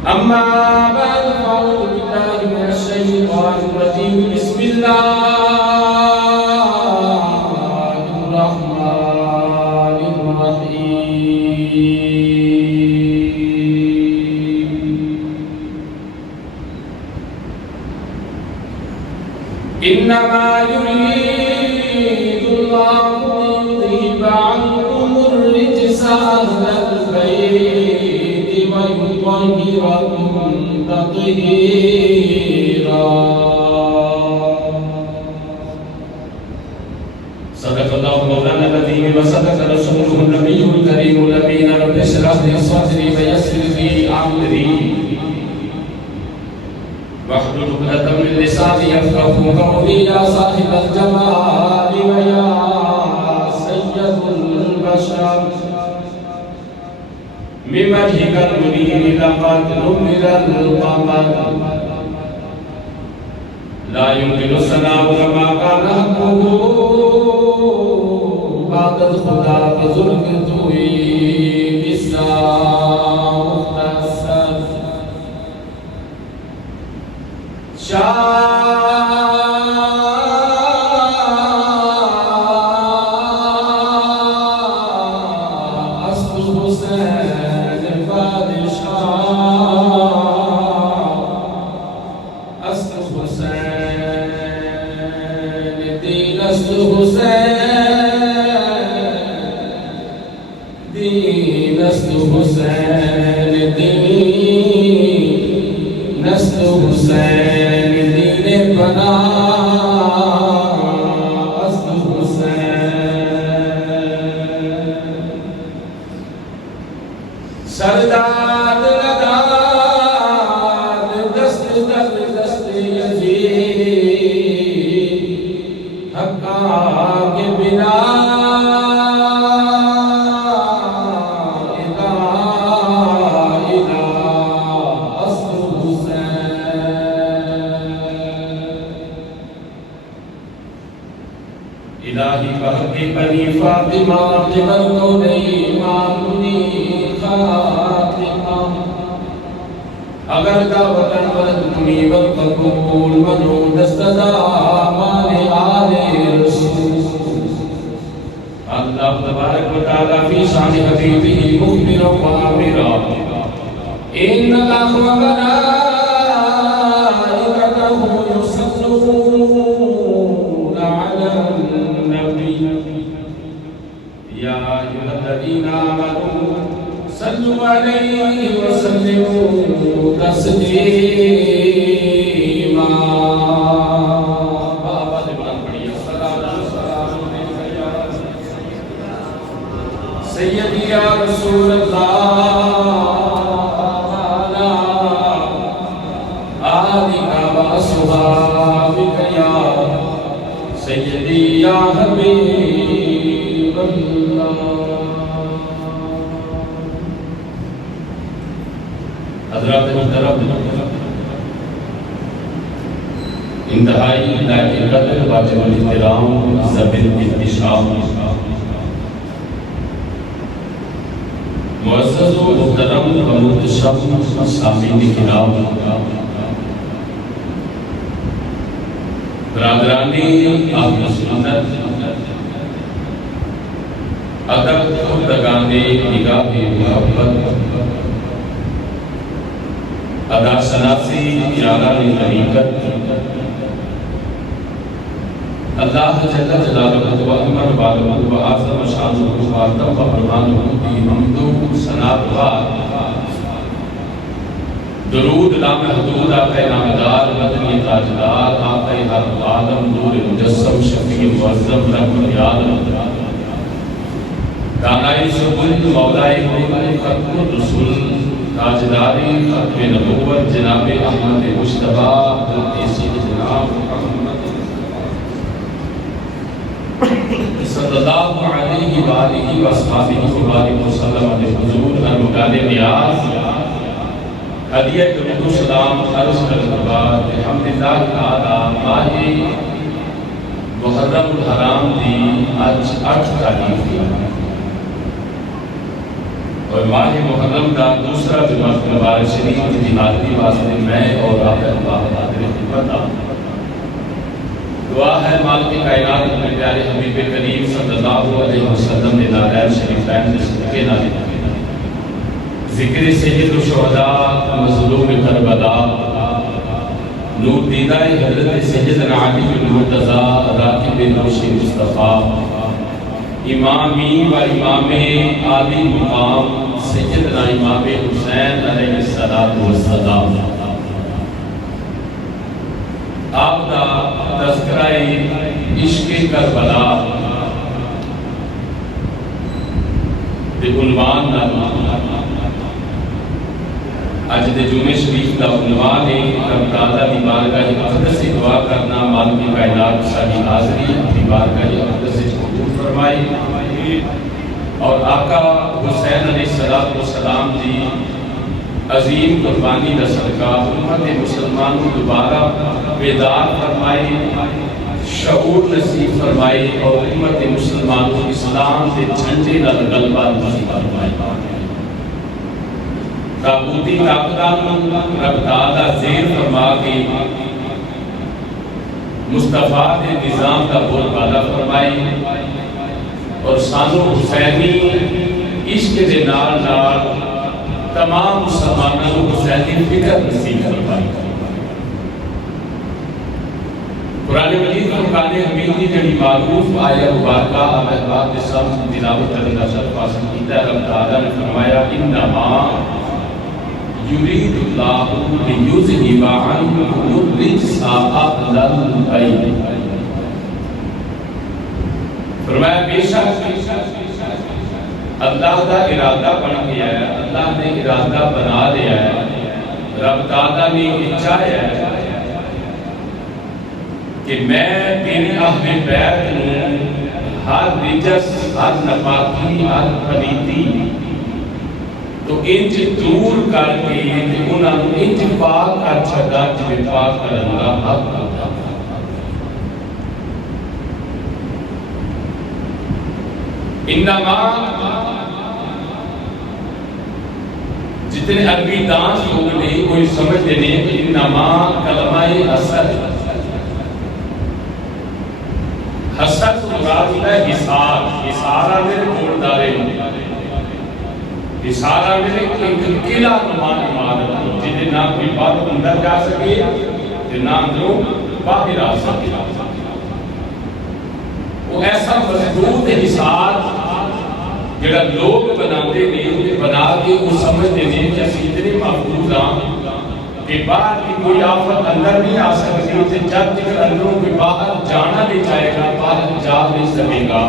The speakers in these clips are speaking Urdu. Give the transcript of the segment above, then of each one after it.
أما بعد فأعوذ بالله من الشيطان الرجيم بسم الله الرحمن الرحيم إنما يريد الله ليذهب عنكم الرجس أهل البيت ويطهركم تطهيرا صدق الله مولانا العظيم وصدق رسوله النبي الكريم الأمين رب اشرح لي صدري ويسر لي أمري واحلل عقدة من لساني يفقهوا قولي يا صاحب الجمال ويا سيد البشر من وجهك المنير لقد نمر القمر لا يمكن الثناء كما كان حقه بعد الخدا بزرگ توئی قصہ مختصر سرداد لداد دست در دست یزید حقا کے بنا الہی بحق بنی فاطمہ قبل کونی امامنی خاتمہ اگر کا وطن ولدنی والقبول منو دستدا مال آل رسول اللہ تبارک و تعالی فی شان حبیبی مخبر و عامرہ ان اللہ و ملائکتہ یصلون علی النبی یا ایھا الذین آمنوا صلوا علیہ وسلموا تسلیما بابا سے بلند پڑھیے سیدی یا رسول اللہ آلک و اصحابک یا سیدی یا حبیب اللہ حضرات محترم انتہائی لائق قدر واجب الاحترام زبر انتشام معزز و محترم و محتشم سامعین کرام برادرانی اہل سنت ادب خردگان نگاہ محبت ادا شناسی یاران طریقت اللہ جل جلالہ و اکبر بالغ و اعظم شانہ و اعظم فرمانہ کی حمد و ثنا درود لامحدود آقا نامدار مدنی تاجدار آقا ہر عالم نور مجسم شفیع معظم رحمت عالم دانائی سبل مولائی ختم الرسول تاجداری ختم نبوت جناب احمد مجتبی قدسی جناب محمد صلی اللہ علیہ وآلہ وآلہ وسلم علیہ حضور ارمکان نیاز حدیعہ درود و سلام عرض کرنے بعد الحمدللہ تعالی ماہ محرم الحرام دی آج 8 تاریخ اور ماہ محرم کا دوسرا جمعہ مبارک شریف کی حاضری واسطے میں اور آپ اللہ حاضر خدمت دعا ہے مالک کائنات اپنے پیارے حبیب کریم صلی اللہ علیہ وسلم نے نالین شریفین کے صدقے نازل ذکر سید الشہداء مظلوم کربلا نور دیدہ حضرت سیدنا علی بن مرتضی راکب نوش مصطفیٰ امامی و امام عالی مقام سیدنا امام حسین علیہ السلام آپ دا تذکرہ عشق کربلا دے عنوان آج دے جمعہ شریف دا عنوان ہے رب تعالیٰ دی بارگاہ اقدس سے دعا کرنا مالک کائنات ساری حاضری اپنی بارگاہ اقدس سے قبول فرمائی اور آقا حسین علیہ السلام دی عظیم قربانی کا صدقہ امت مسلمانوں دوبارہ بیدار فرمائی شعور نصیب فرمائی اور امت مسلمانوں اسلام سے جھنڈے کا غلبہ نصیب فرمائی تابوتی طاقتان رب تعالیٰ زیر فرما کے مصطفیٰ کے نظام کا بول بالا فرمائی اور سانو حسینی عشق کے نال تمام مسلمانوں کو حسینی فکر نصیب فرمائی قرآن مجید فرقان حمید کی جڑی معروف آیہ مبارکہ احباب کے سب تلاوت کرنے کا شرف حاصل کیتا ہے رب تعالیٰ نے فرمایا انما یرید اللہ لیذہب عنکم الرجس اہل البیت فرمایا بے شک اللہ کا ارادہ بن گیا ہے اللہ نے ارادہ بنا دیا ہے رب تعالیٰ نے چاہیا ہے کہ میں میری اہل بیت میں ہر رجس ہر نپاکی ہر پلیتی تو انج دور کر کے انہاں نوں انج پاک کر چھڈا جے پاک کرن دا حق ہوتا انما جتنے عربی دانش لوگ نے کوئی سمجھتے نہیں کہ انما کلمہ حسد حسد مراد ہے حصار حصارہ میرے جوڑدارے اشارہ میں ایک قلعہ نمان عمارت جنہیں نہ کوئی بات اندر جا سکے نہ اندروں باہر آ سکے وہ ایسا مضبوط حصار جڑا لوگ بناتے نہیں بنا کے وہ سمجھتے نہیں کہ اسی اتنے محفوظ ہیں کہ باہر کی کوئی آفت اندر نہیں آ سکتی کہ جب تک اندروں کوئی باہر جانا نہیں چاہے گا باہر جا نہیں سکے گا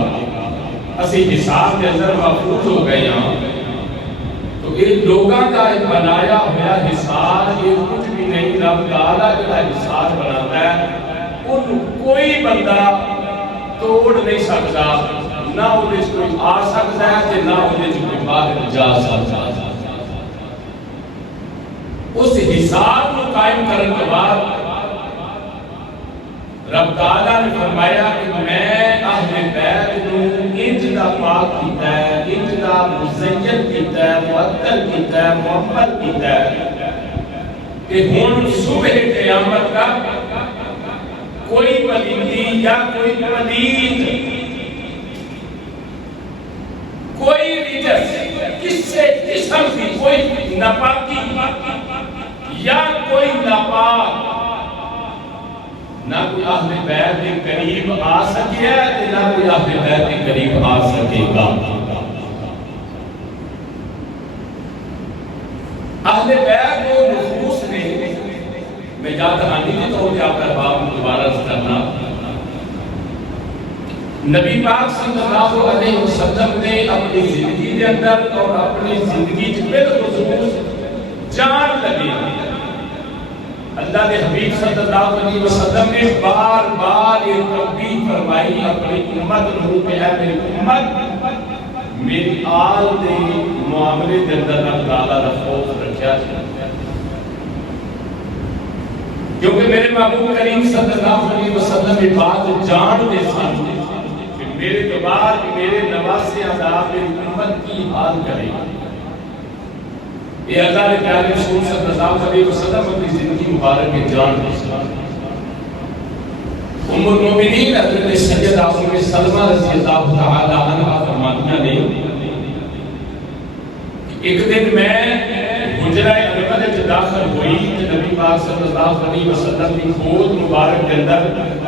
اسی حصار کے اندر محفوظ ہو گئے ہیں یہ لوگاں کا بنایا ہوا حصار یہ کچھ بھی نہیں رب تعالیٰ جڑا حصار بناتا ہے ان کوئی بندہ توڑ نہیں سکتا نہ انہیں کوئی آ سکتا ہے نہ انہیں کوئی باہر جا سکتا ہے اس حصار کو قائم کرنے کے بعد رب تعالیٰ نے فرمایا کہ میں اہل بیت نوں انج دا پاک کیتا ہے انج دا مزین کیتا ہے معطر کیتا ہے محمد کیتا ہے کہ ہن صبح قیامت کا کوئی پلیتی یا کوئی پلید کوئی رجس کس سے قسم کی کوئی ناپاکی یا کوئی ناپاک نہ کوئی اہل بیت کے قریب آ سکے نہ کوئی اہل بیت کے قریب آ سکے گا اہل بیت کو نفوس نے میں یاد آنی کی طور پہ آپ کا باب دوبارہ کرنا نبی پاک صلی اللہ علیہ وسلم نے اپنی زندگی کے اندر اور اپنی زندگی کے بالخصوص جان لگی اللہ کے حبیب صلی اللہ علیہ وسلم نے بار بار یہ تنبیہ فرمائی اپنی امت نو کہ اے میری امت میری آل دے معاملے کے اندر اللہ تعالیٰ کا خوف رکھیا کیونکہ میرے محبوب کریم صلی اللہ علیہ وسلم یہ بات جان دے سن کہ میرے بعد میرے نواسے عذاب میری امت کی حال کرے گا یہ اللہ کے پیارے رسول صلی اللہ علیہ وسلم کی زندگی مبارک کے جان ام المومنین حضرت سیدہ ام سلمہ رضی اللہ تعالی عنہا فرماتی ہیں ایک دن میں حجرہ انور میں داخل ہوئی کہ نبی پاک صلی اللہ علیہ وسلم کی گود مبارک کے اندر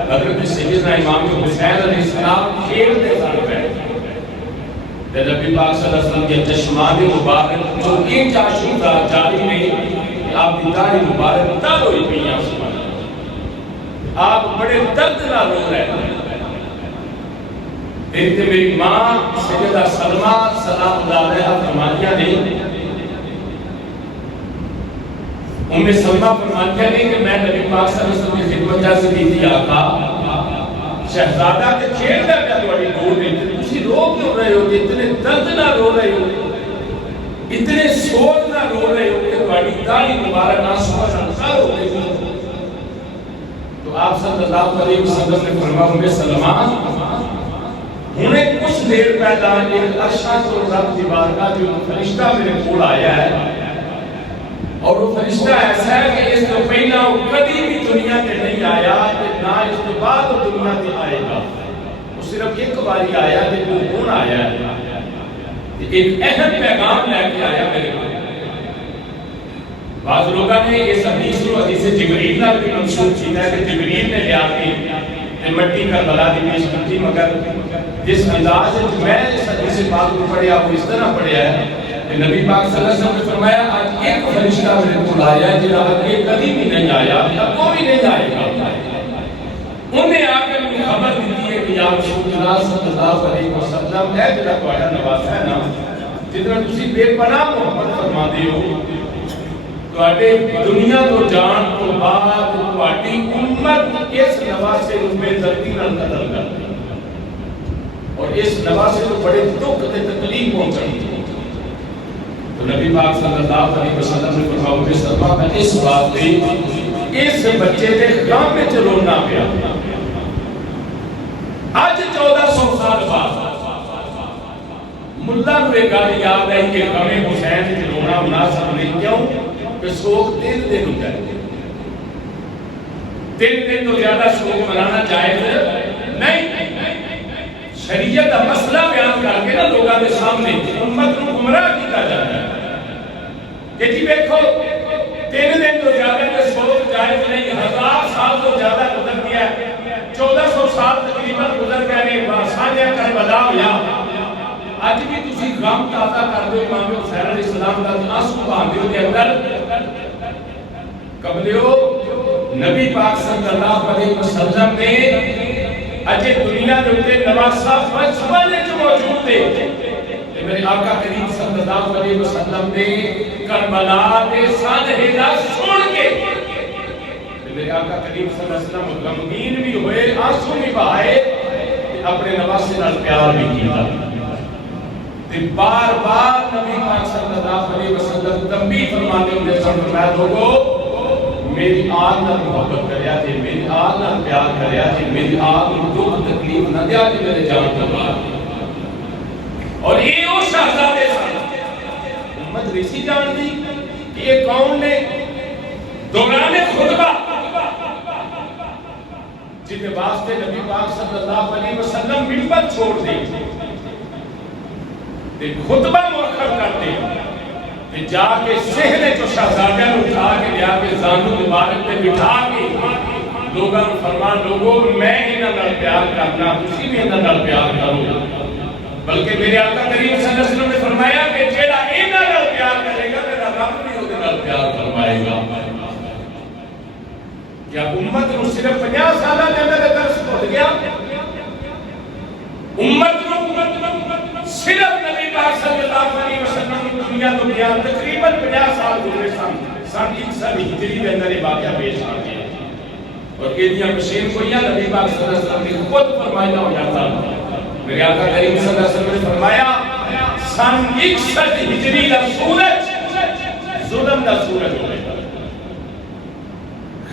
حضرت سیدنا امام حسین علیہ السلام کھیلتے ہوئے بیٹھے نبی پاک صلی اللہ علیہ وسلم کے چشمان مبارک جو ایک چاشو جاری میں کہ آپ کی داڑھی مبارک تر ہوئی پئی ہیں آپ بڑے درد نہ رو رہے ہیں دیکھتے میری ماں سیدہ سلمہ سلام اللہ علیہ فرمانیہ نے ام سلمہ فرمانیہ نے کہ میں نبی پاک صلی اللہ علیہ وسلم کی خدمت جا سے دیتی آقا شہزادہ کے کھیل دا کیا توڑی گھوڑ دیتے تسی رو کیوں رہے ہو اتنے درد نہ رو رہے ہو اتنے سوچ نہ رو رہے ہو کہ توڑی داڑھی مبارک نہ سوچ نہ رو رہے ہو تو آپ صلی اللہ علیہ وسلم نے فرمایا ام سلمہ انہیں کچھ دیر پہلا ایک عرشہ تو رب دی بارگاہ جو فرشتہ میرے کول آیا ہے اور وہ فرشتہ ایسا ہے کہ اس تو پہلا وہ کبھی بھی دنیا میں نہیں آیا نہ اس کے بعد وہ دنیا میں آئے گا وہ صرف ایک باری آیا کہ وہ کون آیا ہے ایک اہم پیغام لے کے آیا میرے کو بعض لوگوں نے اس حدیث کو حدیث جبریل کا بھی منسوخ کیا ہے کہ جبریل نے لیا کے مٹی کا بلا دی پیش کی مگر جس انداز میں اس حدیث پاک کو پڑھیا وہ اس طرح پڑھیا ہے کہ نبی پاک صلی اللہ علیہ وسلم نے فرمایا آج ایک فرشتہ میرے کو آیا ہے جنہاں آگے کبھی بھی نہیں آیا اب کوئی نہیں آئے گا انہیں آگے مجھے خبر دیتی ہے کہ یا رسول اللہ صلی اللہ علیہ وسلم ہے جنہاں تمہارا نواز ہے نا جتنا تسی بے پناہ محبت فرما دے ہو تواڈے دنیا تو جان تو بعد تواڈی امت اس نواسے نوں بے دردی نال قتل کر دی اور اس نواسے کو بڑے دکھ تے تکلیف پہنچائی تو نبی پاک صلی اللہ علیہ وسلم نے فرمایا کہ سلمہ میں اس بات پہ اس بچے دے غم وچ رونا پیا آج 1400 سال بعد ملا نو ایک گل یاد آئی کہ غم حسین وچ رونا مناسب نہیں کیوں کہ سوگ 3 دن ہوتا ہے 3 دن تو زیادہ سوگ منانا جائز نہیں شریعت کا مسئلہ بیان کر کے نا لوگوں کے سامنے امت کو گمراہ کیا جاتا ہے کہ جی دیکھو 3 دن تو زیادہ کے سوگ جائز نہیں 1000 سال تو زیادہ گزر گیا 1400 سال تقریباً گزر گئے نے سانجا کربلا ہویا اج بھی تسی غم تازہ کر دو امام حسین علیہ السلام دا آنسو بہاندے ہو کے اندر قبلیو نبی پاک صلی اللہ علیہ وسلم نے اجے دنیا دے اوتے نواسا بچپن وچ موجود تھے تے میرے آقا کریم صلی اللہ علیہ وسلم نے کربلا دے سانحے دا سن کے میرے آقا کریم صلی اللہ علیہ وسلم غمگین بھی ہوئے آنسو بھی بہائے اپنے نواسے نال پیار بھی کیتا بار بار نبی پاک صلی اللہ علیہ وسلم تنبیہ فرماتے ہوئے فرمایا لوگوں میری آل نال محبت کریا جے میری آل نال پیار کریا جے میری آل نوں دکھ تکلیف نہ دیا جے میرے جان تو بعد اور یہ او شہزادے سن امت ریسی جان دی کہ یہ کون نے دوران خطبہ جن کے واسطے نبی پاک صلی اللہ علیہ وسلم منبر چھوڑ دے خطبہ مؤخر کرتے ہیں جا کے سہنے جو شہزادہ نے اٹھا کے لیا کے زانو مبارک پہ بٹھا کے لوگوں نے فرمان لوگوں میں انہاں نال پیار کرنا تسی بھی انہاں نال پیار کرو بلکہ میرے آقا کریم صلی اللہ علیہ وسلم نے فرمایا کہ جیڑا انہاں نال پیار کرے گا میرا رب بھی اس نال پیار فرمائے گا کیا امت نو صرف 50 سالہ دے اندر درس پڑھ گیا امت نو صرف نبی پاک صلی اللہ علیہ وسلم کی دنیا تو گیا تقریباً 50 سال گزرے سن 100 ہجری کے اندر یہ واقعہ پیش آ گیا اور یہ دیا مشین کو یا نبی پاک صلی اللہ علیہ وسلم نے خود فرمایا ہو جاتا میرے آقا کریم صلی اللہ علیہ وسلم نے فرمایا سن 61 ہجری کا سورج ظلم کا سورج ہو گیا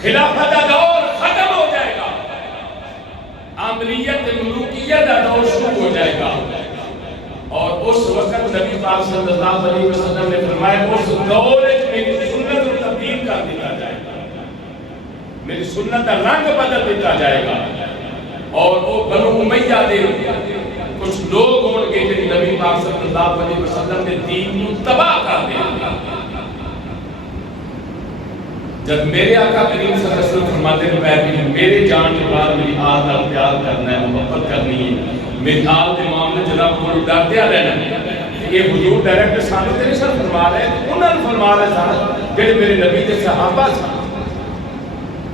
خلافت کا دور ختم ہو جائے گا عاملیت ملوکیت کا دور شروع ہو جائے گا اور اور اس وقت نبی پاک صلی اللہ علیہ وسلم نے فرمایا اس دور میری سنت کو تبدیل کر دیا جائے گا، میری سنت کا رنگ بدل دیتا جائے گا، اور وہ بنو امیہ دے کچھ لوگ ہوں گے کہ نبی پاک صلی اللہ علیہ وسلم نے دین کو تباہ کر دیا۔ جب میرے آقا کریم صلی اللہ علیہ وسلم فرماتے ہیں کہ میرے جان کے بعد میری آل کا پیار کرنا ہے، محبت کرنی ہے، میری آل کے معاملے جناب کو ڈر دیا رہنا ہے، یہ حضور ڈائریکٹ سانو تیرے سر فرما رہے ہیں، انہوں نے فرما رہے ہیں جڑے میرے نبی کے صحابہ سن،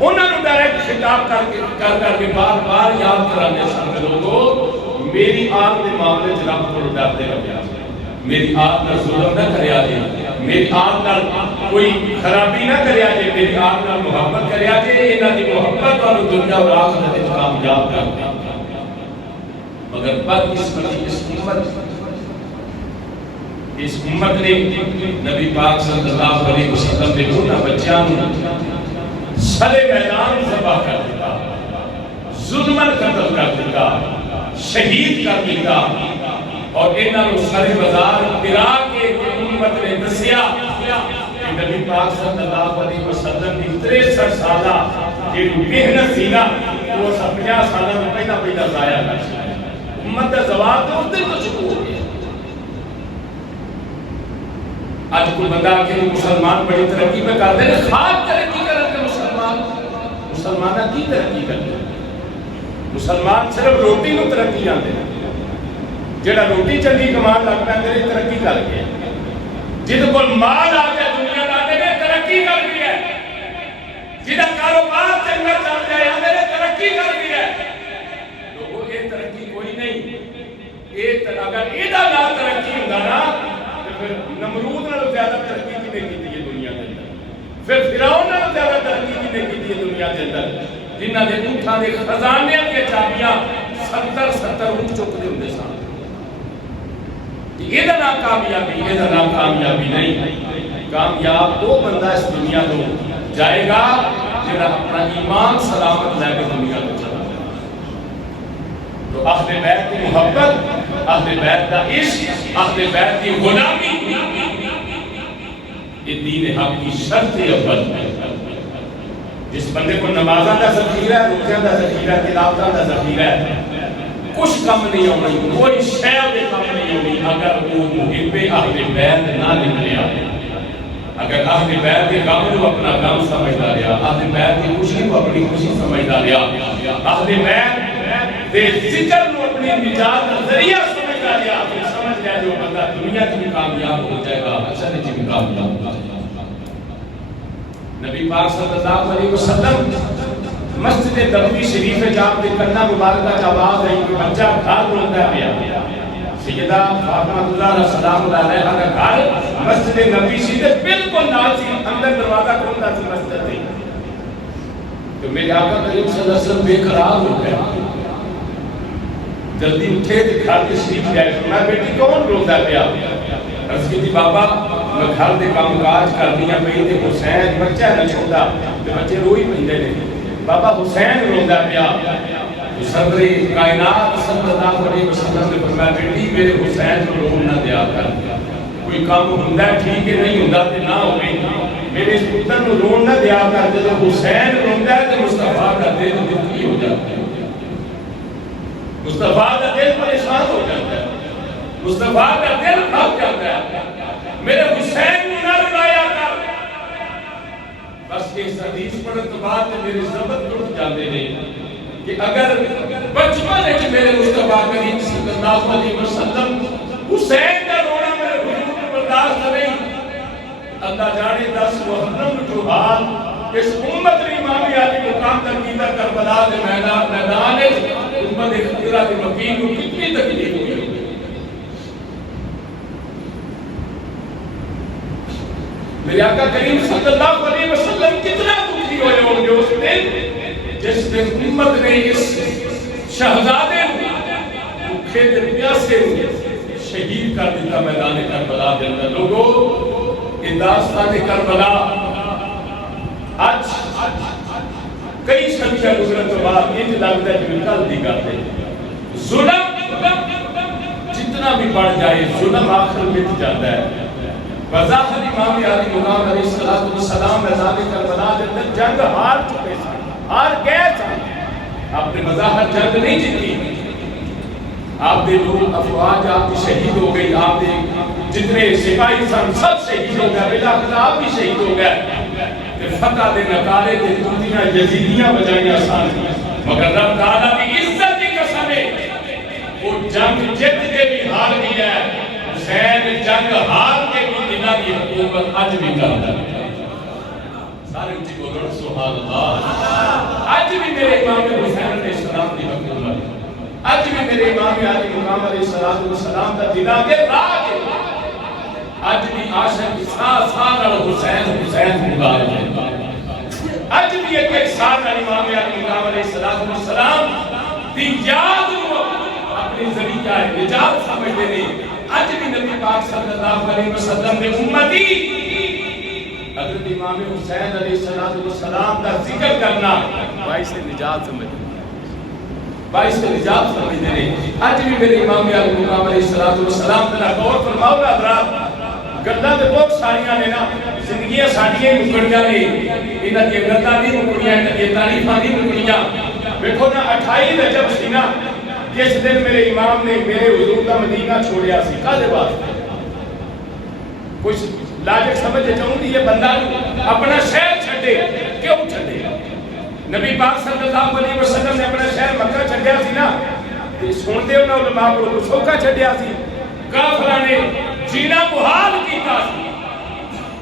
انہوں نے ڈائریکٹ خطاب کر کے بار بار یاد کرانے سن لوگوں میری آل کے معاملے جناب کو ڈر دے رہا، میری آل کا ظلم نہ کریا جے، میری آل کا کوئی خرابی نہ کریا جے، میری آل کا محبت کریا جے، انہاں دی محبت اور دنیا اور آخرت میں کامیاب کر دے۔ مگر بدقسمتی اس امت نے نبی پاک صلی اللہ علیہ وسلم نے انہاں بچیاں سرے میدان ذبح کر دیتا، ظلمن قتل کر دیتا، شہید کر دیتا، اور انہاں نوں سارے بازار گرا کے امت نے دسیا کہ نبی پاک صلی اللہ علیہ وسلم کی 63 سالہ جی محنت سی نا وہ 50 سالہ میں پہلا ضائع کر چکا، امت کا زوال تو اس دن تو شروع ہو گیا۔ آج کوئی بندہ کہ مسلمان بڑی ترقی میں کر دے خاص ترقی کرتے مسلمانہ کی ترقی کرتے مسلمان صرف روٹی نو ترقی آتے ہیں، جڑا روٹی چنگی کمان لگ پہ ترقی کر گیا، جن کو مال آ گیا دنیا دانے میں ترقی کر گیا، جنہا کاروبار چنگا چل جائے آنے نے ترقی کر گیا، لوگوں یہ ترقی کوئی نہیں، اگر ایدہ نہ ترقی ہوگا نا تو پھر نمرود نہ زیادہ ترقی کی نہیں کی دنیا کے اندر، پھر فرعون نہ زیادہ ترقی کی نہیں کی دنیا کے اندر، جنہاں دے اونٹھاں دے خزانے کے چابیاں 70 اونٹ چکتے ہوں دے ساتھ۔ یہ کامیابی نہیں، کامیاب وہ بندہ اس دنیا کو جائے گا جنہا اپنا ایمان سلامت لے کے دنیا کو چلا جائے۔ تو اہل بیت کی محبت، اہل بیت کا عشق، اہل بیت کی غلامی، یہ دین حق کی شرط اول ہے۔ جس بندے کو نمازہ دا ذخیرہ ہے، روزہ دا ذخیرہ ہے، تلاوتہ دا ذخیرہ ہے، کچھ کم نہیں ہونی، کوئی شے بھی کم نہیں ہونی اگر وہ محب اہل بیت نہ نکلیا، اگر اہل بیت کے غم کو اپنا غم سمجھتا رہا، اہل بیت کی خوشی کو اپنی خوشی سمجھتا رہا، اہل بیت دے ذکر کو اپنی نجات کا ذریعہ سمجھتا رہا، پھر سمجھ لیا جو بندہ دنیا کی بھی کامیاب ہو جائے گا، اچھا کی بھی کامیاب ہو جائے گا۔ نبی پاک صلی اللہ علیہ وسلم مسجد نبوی شریف جاب دے کرنا مبارکہ کا آواز ہے کہ بچہ گھر بولتا ہے، سیدہ فاطمہ علیہ السلام علیہ کا گھر مسجد نبوی شریف بالکل نال سی، اندر دروازہ کھلتا سی مسجد میں، تو میرے آقا کریم صلی اللہ علیہ وسلم بے قرار ہو گئے، جلدی اٹھے تو گھر کے شریف جائے، میں بیٹی کون روتا پیا؟ عرض کی تھی بابا میں گھر دے کام کاج کر دیا پہ تے حسین بچہ نہ چھوڑا، بچے روئی پہنجے نے، بابا حسین روندہ پیا، صدر کائنات صلی اللہ علیہ وسلم نے فرمایا بیٹی میرے حسین کو رون نہ دیا کر، کوئی کام ہوندہ ہے ٹھیک ہے نہیں ہوندہ تے نہ ہوئے، میرے اس پتر کو رون نہ دیا کر، جب حسین روندہ ہے تو مصطفیٰ کا دل دکھی ہو جاتا ہے، مصطفیٰ کا دل پریشان ہو جاتا ہے، مصطفیٰ کا دل کھپ جاتا ہے، میرے حسین کو نہ رلایا کر، بس اس حدیث پڑھنے کے بعد میرے ضبط ٹوٹ جاتے ہیں کہ اگر بچپن ہے کہ میرے مصطفیٰ کریم صلی اللہ علیہ وسلم حسین کا رونا میرے حضور کو برداشت نہیں، اللہ جانے 10 محرم جو حال اس امت نے امام علی مقام تک کیتا کربلا کے میدان امت خطرہ کے وکیل کو کتنی تکلیف ہوئی۔ میرے آقا کریم صلی اللہ علیہ وسلم کتنا دکھی ہوئے ہوں گے اس دن جس دن امت نے اس شہزادے بھوکے تے پیاسے شہید کر دیتا میدان کربلا کے اندر۔ لوگوں یہ داستان کربلا آج کئی صدیاں گزرنے کے بعد یہ لگتا ہے کہ کل دی کرتے ظلم جتنا کتنا بھی بڑھ جائے ظلم آخر مٹ جاتا ہے. بظاہر امام علی مقام علیہ السلام میدان کربلا کے اندر جنگ ہار چکے تھے, ہار گئے تھے. آپ نے بظاہر جنگ نہیں جیتی, آپ دے لوگ افواج آپ کی شہید ہو گئی, آپ دے جتنے سپاہی سن سب شہید ہو گئے, بلاخر آپ بھی شہید ہو گئے. فتح دے نکارے دے ترتیاں یزیدیاں بجائیاں سان, مگر رب تعالیٰ کی عزت کی قسم ہے وہ جنگ جت کے بھی ہار گیا ہے. حسین جنگ ہار کے بھی دنہ کی حکومت اج بھی کرتا ہے. سارے اچھی بولو سبحان اللہ. اج بھی میرے امام حسین علیہ السلام کی حکومت, اج بھی میرے امام علی مقام علیہ السلام کا دلہ کے راج ہے. اج بھی عاشق ساتھ ساتھ حسین حسین مبارک ہے. اج بھی ایک ساتھ امام علی مقام علیہ السلام دی یاد اپنی ذریعہ نجات سمجھتے نہیں. اج بھی نبی پاک صلی اللہ علیہ وسلم نے امتی حضرت امام حسین علیہ السلام کا ذکر کرنا باعث نجات سمجھتے, باعث نجات سمجھتے نہیں. اج بھی میرے امام علی مقام علیہ السلام کا غور فرماؤ نا حضرات, گلاں تے بہت ساریاں نے نا, زندگیاں ساڈیاں ہی مکڑیاں نے, انہاں دی گلاں نہیں مکڑیاں, انہاں دی تعریفاں نہیں مکڑیاں. دیکھو نا 28 رجب سی نا جس دن میرے امام نے میرے حضور کا مدینہ چھوڑیا سی, کالے واسطے کچھ لاجک سمجھ چاہوں گی, یہ بندہ اپنا شہر چھڈے کیوں چھڈے؟ نبی پاک صلی اللہ علیہ وسلم نے اپنا شہر مکہ چھڈیا سی نا, سنتے ہو نا علماء کو سوکھا چھڈیا سی, کافراں نے جینا محال کیتا سی,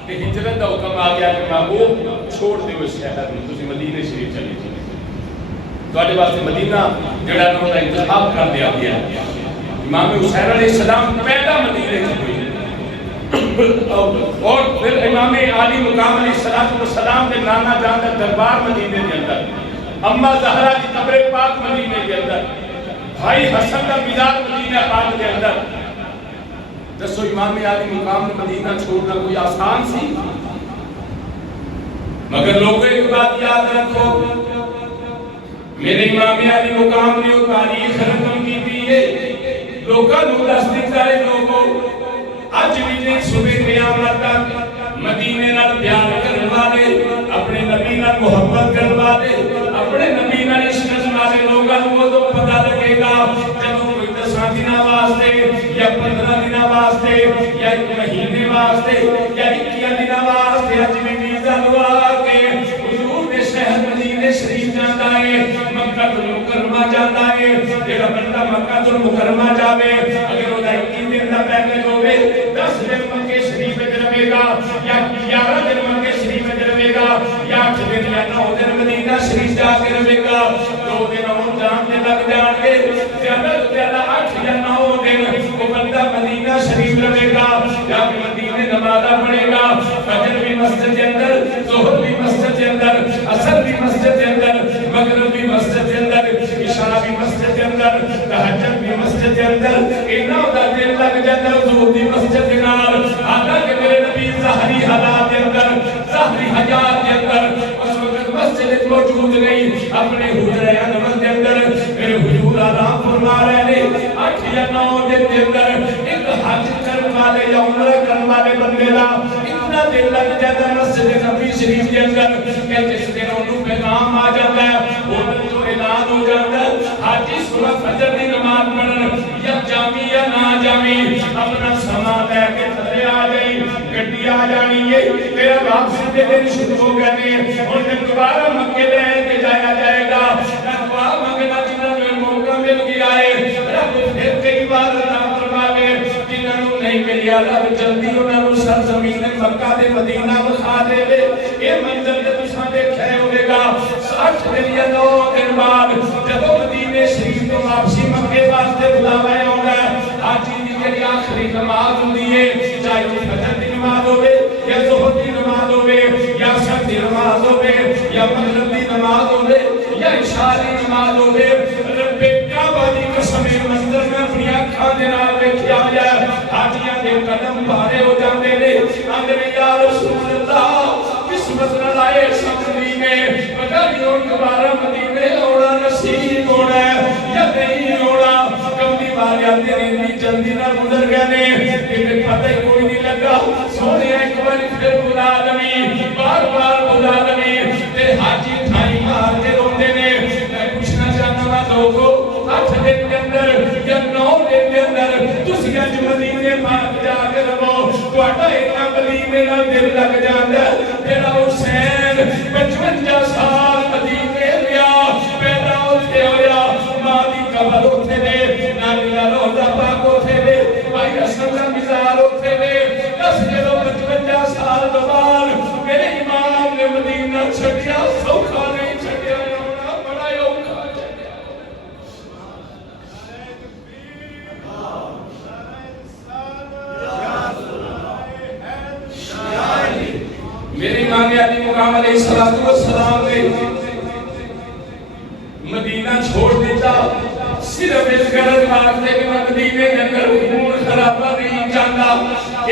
کہ ہجرت کا حکم آ گیا کہ محبوب چھوڑ دیو اس شہر میں, تسی مدینے شریف چلے جائیں. تواڈے واسطے مدینہ جڑا نو دا انتخاب کر دیا گیا. امام حسین علیہ السلام پیدا مدینے میں ہوئے, اور پھر امام علی مقام علیہ السلام کے نانا جان کا دربار مدینے کے اندر, اما زہرا کی قبر پاک مدینے کے اندر, بھائی حسن کا مزار مدینہ پاک کے اندر. دسو امام علی مقام نے مدینہ چھوڑنا کوئی آسان سی؟ مگر لوگوں ایک بات یاد رکھو, میرے امام علی مقام نے وہ تاریخ رقم کی دی ہے, لوگوں نے دس دیتا ہے. لوگوں اج بھی جن صبح قیامت تک مدینے نال پیار کرنے والے, اپنے نبی نال محبت کرنے والے, اپنے نبی نال عشق کرنے والے لوگوں کو تو پتہ لگے گا جب کوئی 10 دن واسطے یا 15 دن واسطے یا 1 مہینے واسطے یا 21 دن واسطے اج بھی ویزا لوا کے حضور کے شہر مدینے شریف جاتا ہے, مکہ المکرمہ جاتا ہے. جڑا بندہ مکہ المکرمہ جاوے, اگر وہ 21 دن کا پیکج ہوے, 10 دن مکہ شریف میں رہے گا, یا 11 دن مکہ شریف میں رہے گا, یا 8 دن یا 9 دن مدینہ شریف جا کے رہے گا, 2 دن اور جان کے لگ جان گے, زیادہ سے زیادہ 8 یا 9 دن وہ بندہ مدینہ شریف رہے گا, یا مدینے نمازہ پڑھے گا. فجر بھی مسجد کے اندر, ظہر بھی مسجد کے اندر, عصر بھی مسجد کے اندر, مغرب بھی مسجد کے اندر, عشاء بھی مسجد کے اندر, تہجد بھی مسجد کے اندر. انہاں دا دل لگ جاتا حضور دی مسجد کے نال. حالانکہ میرے نبی ظاہری حالات کے اندر, ظاہری حیات کے اندر اس وقت مسجد موجود نہیں, اپنے حجرے انور کے اندر میرے حضور آرام فرما رہے ہیں. 8 یا 9 دن کے اندر ایک حج کرنے والے یا عمرہ کرنے والے بندے دا اتنا دل لگ جاتا مسجد نبی شریف کے اندر کہ جس دن انہوں پیغام آ جاتا ہے, انہوں جو اعلان ہو جاتا ہے, حاجی صبح فجر دی نماز پڑھن یا جامی یا نہ جامی, اپنا سامان لے کے تھلے آ جائیں, گڈی آ جانی ہے, تیرا واپسی دے دن شروع ہو گئے ہیں, اور جب دوبارہ مکے لے کے جایا جائے گا, دعا مانگنا جنہوں نے موقع مل گیا ہے, رب پھر کئی بار عطا فرماوے, جنہوں نہیں ملی رب جلدی انہوں سرزمین مکہ دے مدینہ بخا دے لے. یہ منظر کے تساں دیکھے ہوئے گا 60 دن یا 9 دن بعد جب مدینے شریف تو واپسی مکے واسطے بلاوا آؤں گا. حاجی دی جڑی آخری نماز ہوندی ہے, چاہے وہ فجر دی نماز ہوے یا ظہر دی نماز ہوے یا عصر دی نماز ہوے یا مغرب دی نماز ہوے یا عشاء دی نماز ہوے, رب کعبہ دی قسم منظر میں اپنی اکھاں دے نال ویکھیا ہے. حاجیاں دے قدم بھارے ہو جاندے نے, آندے یا رسول اللہ قسمت نہ لائے سمجھی نے, پتہ نہیں ہن دوبارہ مدینے آنا نصیب ہونا ہے یا نہیں ہونا. کملی والے آتے رہتی جلدی نہ گزر گئے نے کہ پتہ ہی کوئی نہیں لگا سونے ایک بار پھر بلا لمی بار بار بلا لمی تے حاجی ٹھائی مار کے روتے نے میں پوچھنا چاہتا ہوں لوگوں 8 دن کے اندر یا 9 دن کے اندر تسی اج مدینے پاک جا کے رہو تہاڈا اتنا مدینے نال دل لگ جاندا تیرا حسین 55 سال مدینے گیا پیدا ہوتے ہویا ماں دی قبر اوتھے دے نانی دا روضہ پاک اوتھے دے بھائی حسن دا مزار اوتھے دے دس جدوں 55 سال تو بعد میرے امام نے مدینہ چھڈیا سوکھا نہیں چھڈیا ہونا بڑا اوکھا میری امام علی مقام علیہ السلام نے مدینہ چھوڑ دیتا صرف اس غرض واسطے کہ میں مدینے کے اندر خون خرابہ نہیں چاہتا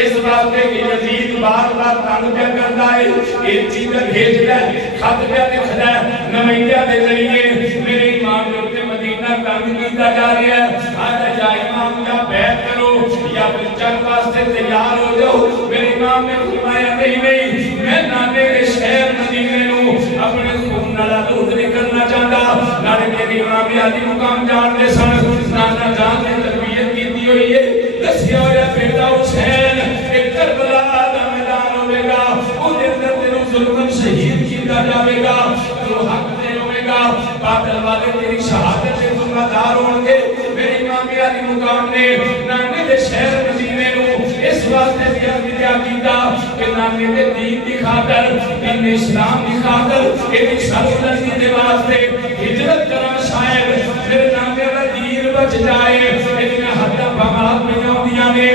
اس واسطے کہ یزید بار بار تنگ پیا کرتا ہے ایک چیز بھیجتا ہے خط پیا لکھتا ہے نمائندہ دے ذریعے میرے امام نے اپنے مدینہ تنگ کیتا جا رہا ہے آج یا امام یا بیعت کرو یا پھر جنگ واسطے تیار ہو جاؤ میرے امام نے فرمایا نہیں میں نانے کے شہر مدینے نو اپنے خون نال آلود نہیں کرنا چاہتا نالے میری امام علی مقام جانتے سن نانا جان نے تربیت کی ہوئی ہے دسیا ہوا بیٹا حسین ایک کربلا دا میدان ہوے گا او دے اندر تینوں ظلم شہید کیتا جاوے گا تو حق دے ہوے گا باطل والے تیری شہادت دے ذمہ دار ہون گے میرے امام علی مقام نے نانے دے شہر مدینے نو اس واسطے دیا کیتا کہ نانے دے دین دی خاطر دین اسلام دی خاطر ایک سربلندی دے واسطے ہجرت کرا شاید میرے نانے دا دین بچ جائے اتنا حد بغاوت میں ہوندیاں نے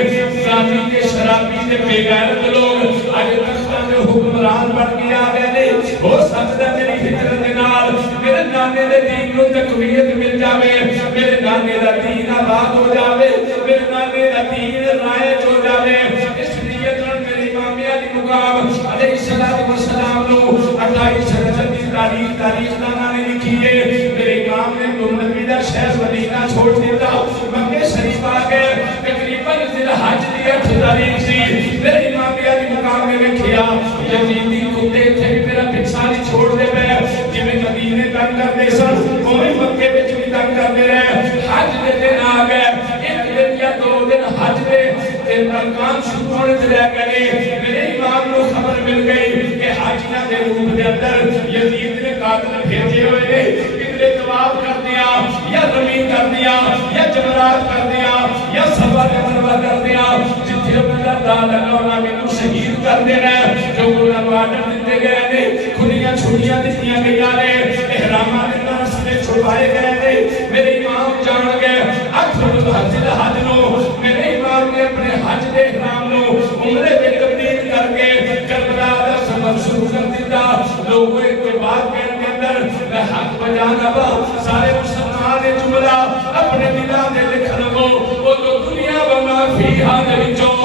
زانی کے شرابی دے بے غیرت لوگ اج تختاں دے حکمران بن کے آ گئے نے ہو سکدا میری ہجرت دے نال میرے نانے دے دین نو تقویت مل جاوے میرے نانے دا دین آباد ہو جاوے میرے نانے دا دین رائج ہو جاوے اس لیے میرے امام علی مقام علیہ السلام نو 28 رجب کی تاریخ دانا نے لکھی ہے میرے امام نے نبی دا شہر مدینہ چھوڑ دیتا مکہ شریف آ گئے تقریباً ذی الحج کی 8 تاریخ سی میرے امام علی مقام نے لکھیا یزیدی کتے تھے میرا پیچھا نہیں چھوڑ دے میں جویں مدینے تک کرتے سن اوویں مکے وچ بھی تک کرتے رہے حج دے دن آ گئے ایک دن یا 2 دن حج دے ارکان شروع ہونے سے رہ گئے میرے امام کو خبر مل گئی کہ حاجیاں دے روپ دے اندر یزید نے قاتل بھیجے ہوئے نے کتنے طواف کر دیا یا رمی کر دیا یا جمرات کر دیا یا صفا دے مروا کر دیا جتھے اللہ تعالی نے مینوں شہید کر دینا جو انہاں نوں آرڈر دتے گئے نے کھلیاں چھٹیاں دتیاں گئیاں نے احرامات دے راستے چھپائے گئے نے میرے امام جان گئے اکثر حج نو میرے امام نے اپنے حج دے احرام نو عمرے میں تبدیل کر کے کربلا دا سفر شروع کر دیتا لوگوں کے بعد کے اندر میں حق بجانا با سارے مسلمان جملہ اپنے دلوں میں لکھ لو وہ تو دنیا بنا فیہا دے وچوں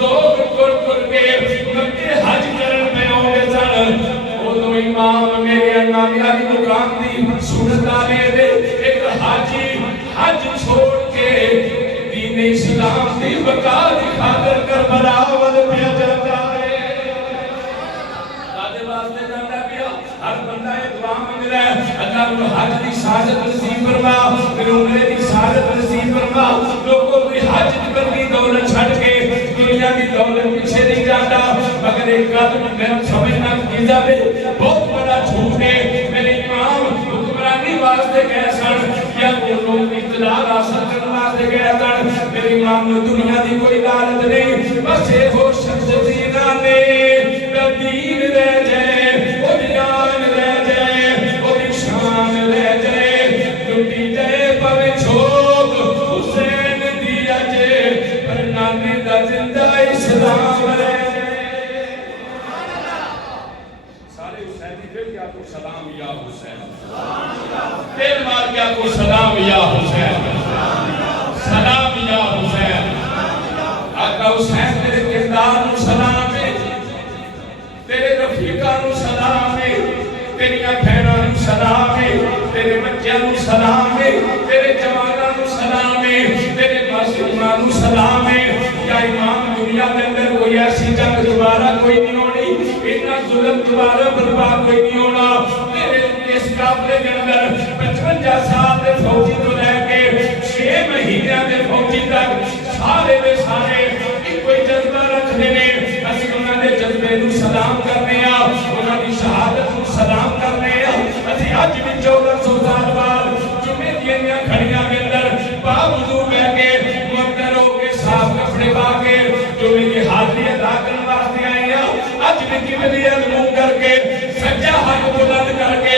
لوگ کر کے مکے حج کرن میں آوے سن وہ تو امام میرے امام علی مقام دی سنت والے دے ایک حاجی حج چھوڑ کے دین اسلام دی بقا دی خاطر کربلا ول پیا جاتا ہے آدے واسطے جاندا پیا ہر بندہ یہ دعا منگ رہا ہے اللہ کو حج دی سعادت نصیب فرما پھر عمرے دی سعادت نصیب فرما لوگوں کو حج کرنی دولت چھڈ کے دنیا دی دولت پیچھے نہیں جاتا مگر ایک گل میں سمجھنا کی جاوے بہت بڑا جھوٹ ہے میرے امام حکمرانی واسطے گئے سن یا لوگ اقتدار حاصل کرنے واسطے گئے سن میرے امام نے دنیا دی کوئی لالچ نہیں بس یہ ہو شخص زینا نے دین رہ جائے وہ جان رہ جائے وہ شان رہ جائے ٹوٹی جائے پوے چھوک حسین دیا جے پر نانے دا زندہ اسلام رہ جائے سارے حسینی پھر کیا کو سلام یا حسین پھر مار کیا کو سلام یا حسین سلام یا حسین آقا حسین تیرے کردار نو سلام ہے تیرے رفیقہ نو سلام ہے تیری بہناں نو سلام ہے تیرے بچیاں نو سلام ہے تیرے جواناں نو سلام ہے تیرے کوئی نہیں ہونی، اتنا ظلم دوبارہ برپا کوئی نہیں ہونا۔ میرے اس قابلے کے اندر 55 سال دے فوجی تو لے کے 6 مہینے دے فوجی تک سارے دے سارے کوئی جذبہ رکھ دینے، اسی انہاں دے جذبے نو سلام کرنے آ، انہاں دی شہادت نو سلام کرنے آ۔ اسی اج بھی 1400 سال بعد جمعے دیاں کھڑیاں کے اندر باوضو کہہ کے مقدر ہو کے صاف کپڑے پا کے جمعے کی حاضری ادا کرنے واسطے آئے ہیں۔ اج بھی کبریت منہ کر کے سجا ہاتھ بلند کر کے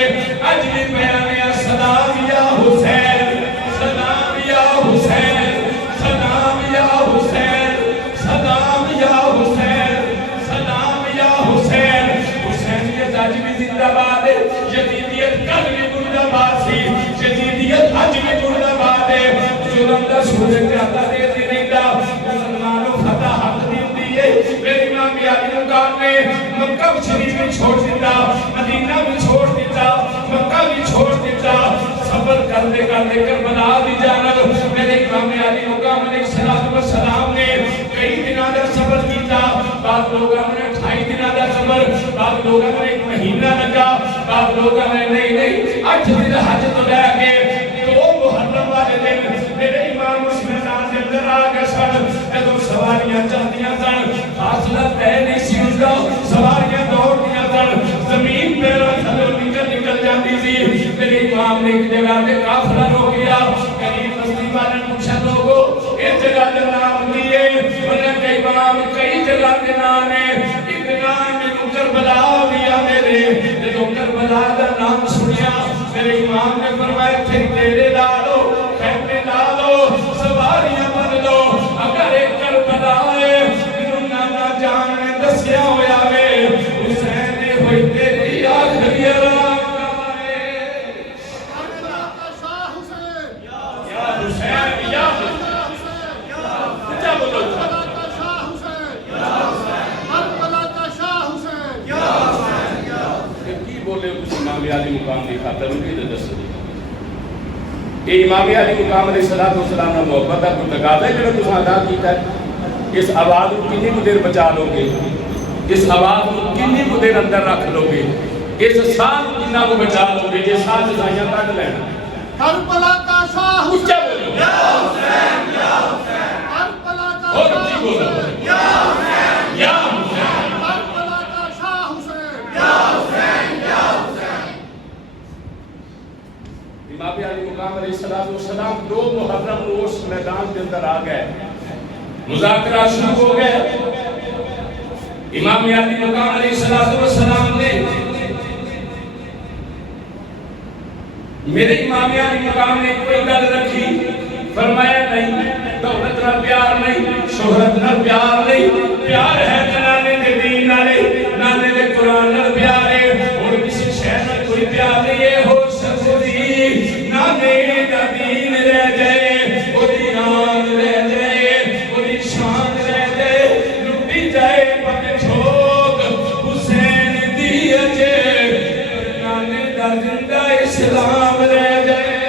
اج بھی بیانے سلام یا حسین، سلام یا حسین، سلام یا حسین، سلام یا حسین، سلام یا حسین۔ حسینیت اج بھی زندہ باد ہے، یزیدیت کل بھی مردہ باد سی، یزیدیت اج بھی مردہ باد ہے۔ ظلم دا سورج زیادہ دے دینے دا مسلمانوں فتح حق دیتی ہے۔ میرے امام علی مقام نے مکہ شریف میں چھوڑ دیتا، مدینہ میں چھوڑ دیتا، مکہ میں چھوڑ دیتا، سفر کرتے کرتے کربلا دی جانب میرے امام علی مقام علیہ السلام نے کئی دنوں کا سفر کیتا۔ بعض لوگوں نے 28 دنوں کا سفر، بعض لوگوں نے 1 مہینہ لگا، بعض لوگوں نے نہیں 8 دن حج تو لے کے 2 محرم والے دن میرے امام اس میدان کے اندر آ گئے سن۔ جدوں سواریاں چلدیاں سن، فاصلہ طے نہیں سی ہوندا، سواریاں دوڑدیاں سن، زمین پیروں تھلوں نکل جاتی سی۔ میرے امام نے ایک جگہ تے قافلہ روک گیا، قریب بستی والے پوچھا لوگو اس جگہ کا نام دیے، انہیں کہ امام کئی جگہ کے نام ہے، ایک نام میں کربلا دیا میرے، جدوں کربلا کا نام سنیا میرے امام نے فرمایا پھر تیرے ڈالو، خیمے ڈالو، سواریاں بن لو، اگر ایک کربلا ہے انہوں نانا جان نے دسیا ہویا وے حسین ہوئی تیری آخری آرام کرائے۔ کربلا کا شاہ حسین، یا حسین، یا حسین، کیا بولو کربلا کا شاہ حسین، یا حسین، کربلا کا شاہ حسین، یا حسین، یا حسین۔ کی بولے اس امام علی مقام کی خاطر ان کی دس دی یہ امام علی مقام علیہ السلام نے محبت کا کوئی تقاضا ہے جڑا تساں ادا کیتا ہے۔ اس آواز کو کتنی دیر بچا لو گے، اس آواز کو کتنی دیر اندر رکھ لو گے، اس ساہ کو کتنا کو بچا لو گے جے ساہ جزائیاں کٹ لینا۔ کربلا کا شاہ حسین، یا حسین، یا حسین، کربلا کا شاہ حسین، یا حسین، یا حسین، کربلا کا شاہ حسین، یا حسین، یا حسین۔ امام علی مقام علیہ السلام 2 محرم روز میدان کے اندر آ گئے، مذاکرات شروع ہو گئے۔ امام علی مقام علیہ السلام نے میرے امام علی مقام نے کوئی گل رکھی، فرمایا نہیں دولت نہ پیار نہیں، شہرت نہ پیار نہیں، پیار ہے نانے دے دین نالے، نانے دے قرآن نال پیار ہے، اور کسی شہر میں کوئی پیار نہیں ہے ہو سکتی۔ نانے دا دین رہ جائے، وہ دی نام رہ جائے، وہ دی شان رہ جائے، لٹی جائے پتے چھوک حسین دی اجے، نانے دا زندہ اسلام رہ جائے۔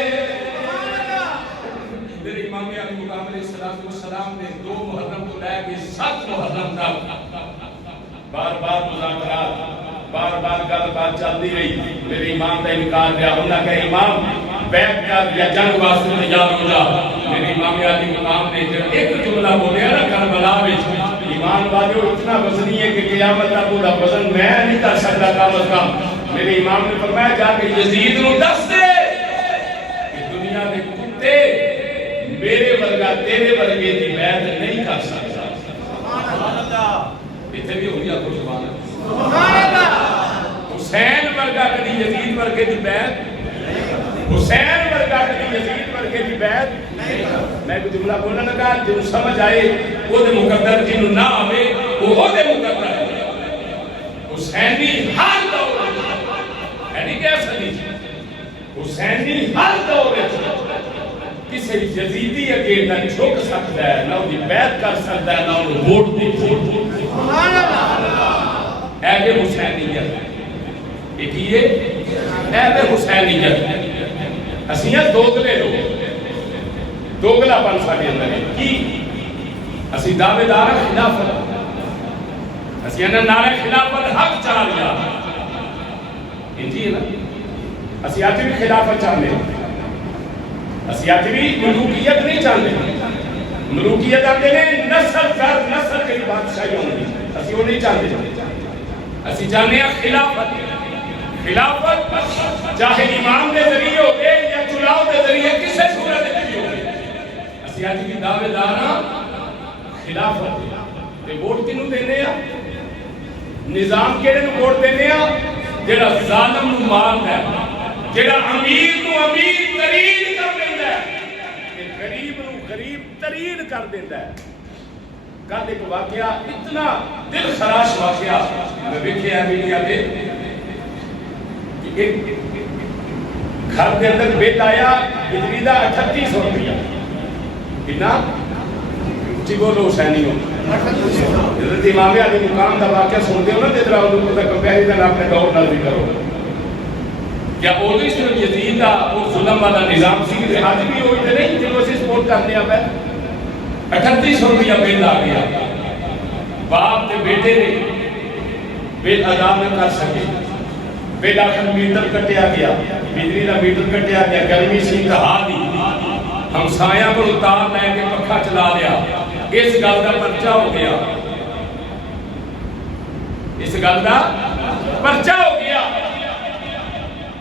میرے امام علی مقام علیہ السلام نے 2 محرم کو لے کے 7 محرم تک بار بار مذاکرات، بار بار گل بات چلتی رہی۔ میرے امام کا انکار دیا، انہوں نے کہا امام بیعت یا جنگ واسطے تیار ہو جا۔ میرے امام علی مقام نے ایک جملہ بولیا نا کربلا میں، ایمان والے اتنا وزنی ہے کہ قیامت کا پورا وزن میں نہیں کر سکتا کم از کم۔ میرے امام نے فرمایا جا کے یزید نو دس دے کہ دنیا کے کتے میرے ورگا تیرے ورگے دی بیعت نہیں کر سکتا۔ سبحان اللہ، اتنے بھی ہوئی آپ کو سبحان اللہ۔ حسین ورگا کدی یزید ورگے دی بیعت، حسین ورگا کدی یزید ورگے دی بیعت۔ میں کوئی جملہ بولنا لگا جن سمجھ آئے وہ دے مقدر، جنہوں نہ آئے وہ دے مقدر ہے۔ حسینی ہر دور ہے نہیں کیسا نہیں، حسینی ہر دور ہے کسی یزیدی اگے نہ جھک سکتا ہے، نہ انہیں بیعت کر سکتا ہے، نہ انہیں ووٹ دے سکتا ہے۔ اہل حسینیت ایک یہ اہل حسینیت اسیاں دوگلے لوگ، دوگلا پن ساڈے اندر ہے کی اسی دعوے دار خلافت، اسی انہاں نعرہ خلافت حق چاہ لیا انجی ہے نا اسی آج بھی خلافت چاہنے اسی آج بھی ملوکیت نہیں چاہنے ملوکیت آتے ہیں نسل در نسل کی بادشاہی ہونے اسی وہ نہیں چاہتے اسی چاہنے ہیں خلافت خلافت چاہے امام دے ذریعے ہوگے یا چناؤ دے ذریعے کسے صورت بھی ہوگے اسی آج بھی دعوے دارا خلافت تے ووٹ کنوں دینے ہیں نظام کیڑے نو ووٹ دینے ہیں جڑا ظالم نو مار ہے جڑا امیر نو امیر ترین کر دیتا ہے کہ غریب نو غریب ترین کر دیتا ہے کل ایک واقعہ اتنا دل خراش واقعہ میں دیکھے میڈیا پہ کہ ایک گھر کے اندر بیٹ آیا بجلی دا 3800 روپیہ کتنا جی بولو حسینی ہو حضرت امام علی مقام دا واقعہ سنتے ہو نا جدرا انہوں کو کمپیریزن اپنے دور نال بھی کرو کیا اودی صرف یزید دا وہ ظلم والا نظام سی آج بھی ہوئی تے نہیں جنہوں سے سپورٹ کرنے آپ ہے 3800 روپیہ بل آ گیا باپ تے بیٹے نے بل ادا نہ کر سکے بل آخر میٹر کٹیا گیا بجلی کا میٹر کٹیا گیا گرمی سی کہا دی ہمسایاں پر اتار لے کے پکھا چلا لیا اس گل کا پرچہ ہو گیا اس گل کا پرچہ ہو گیا